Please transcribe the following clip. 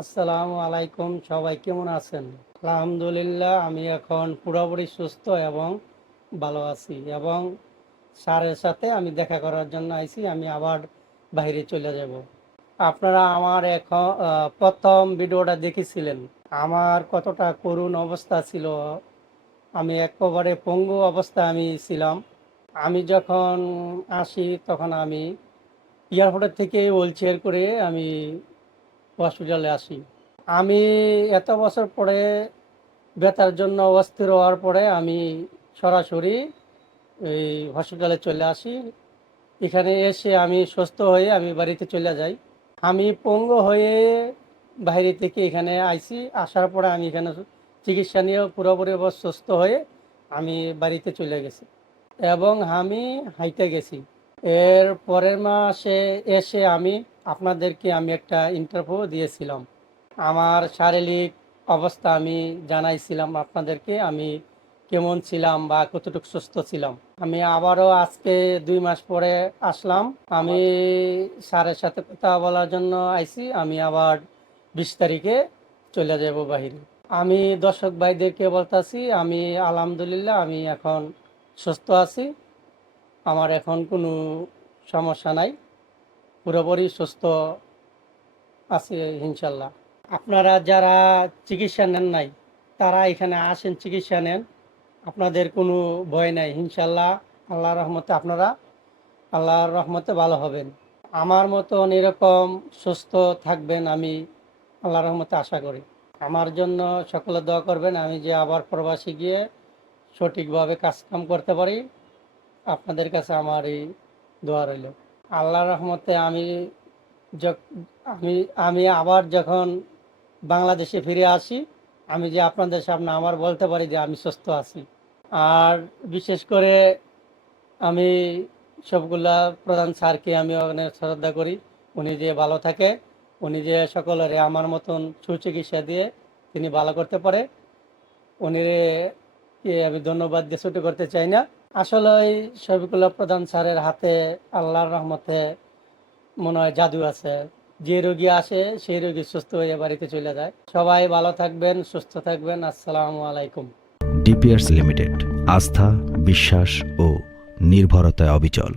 আসসালাম আলাইকুম সবাই কেমন আছেন আলহামদুলিল্লাহ আমি এখন পুরোপুরি সুস্থ এবং ভালো আছি এবং স্যারের সাথে আমি দেখা করার জন্য আইছি আমি আবার বাইরে চলে যাব আপনারা আমার এখন প্রথম ভিডিওটা দেখেছিলেন আমার কতটা করুণ অবস্থা ছিল আমি একেবারে পঙ্গু অবস্থা আমি ছিলাম আমি যখন আসি তখন আমি এয়ারপোর্টের থেকে হুইল চেয়ার করে আমি হসপিটালে আসি আমি এত বছর পরে বেতার জন্য অস্থির হওয়ার পরে আমি সরাসরি এই হসপিটালে চলে আসি এখানে এসে আমি সুস্থ হয়ে আমি বাড়িতে চলে যাই আমি পঙ্গ হয়ে বাইরে থেকে এখানে আইছি আসার পরে আমি এখানে চিকিৎসা নিয়ে পুরোপুরি সুস্থ হয়ে আমি বাড়িতে চলে গেছি এবং আমি হাইটে গেছি এর পরের মাসে এসে আমি আপনাদেরকে আমি একটা ইন্টারভিউ দিয়েছিলাম আমার শারীরিক অবস্থা আমি জানাইছিলাম আপনাদেরকে আমি কেমন ছিলাম বা কতটুকু সুস্থ ছিলাম আমি আবারও আজকে দুই মাস পরে আসলাম আমি স্যারের সাথে কথা বলার জন্য আইছি আমি আবার বিশ তারিখে চলে যাব বাহিরে আমি দর্শক ভাইদেরকে বলতেছি আমি আলহামদুলিল্লাহ আমি এখন সুস্থ আছি আমার এখন কোনো সমস্যা নাই পুরোপুরি সুস্থ আছে ইনশাল্লাহ আপনারা যারা চিকিৎসা নেন নাই তারা এখানে আসেন চিকিৎসা নেন আপনাদের কোনো ভয় নাই ইনশাল্লাহ আল্লাহর রহমতে আপনারা আল্লাহর রহমতে ভালো হবেন আমার মতন এরকম সুস্থ থাকবেন আমি আল্লাহর রহমতে আশা করি আমার জন্য সকলে দোয়া করবেন আমি যে আবার প্রবাসী গিয়ে সঠিকভাবে কাজকাম করতে পারি আপনাদের কাছে আমার এই দোয়া রইল আল্লাহর রহমতে আমি আমি আমি আবার যখন বাংলাদেশে ফিরে আসি আমি যে আপনাদের সামনে আমার বলতে পারি যে আমি সুস্থ আছি আর বিশেষ করে আমি সবগুলা প্রধান স্যারকে আমি অনেক শ্রদ্ধা করি উনি যে ভালো থাকে উনি যে সকলের আমার মতন সুচিকিৎসা দিয়ে তিনি ভালো করতে পারে উনি আমি ধন্যবাদ দিয়ে ছুটি করতে চাই না আসলে শফিকুল্লাহ প্রধান স্যারের হাতে আল্লাহর রহমতে মনে হয় জাদু আছে যে রোগী আসে সেই রোগী সুস্থ হয়ে বাড়িতে চলে যায় সবাই ভালো থাকবেন সুস্থ থাকবেন আসসালামু আলাইকুম ডিপিআরস লিমিটেড আস্থা বিশ্বাস ও নির্ভরতায় অবিচল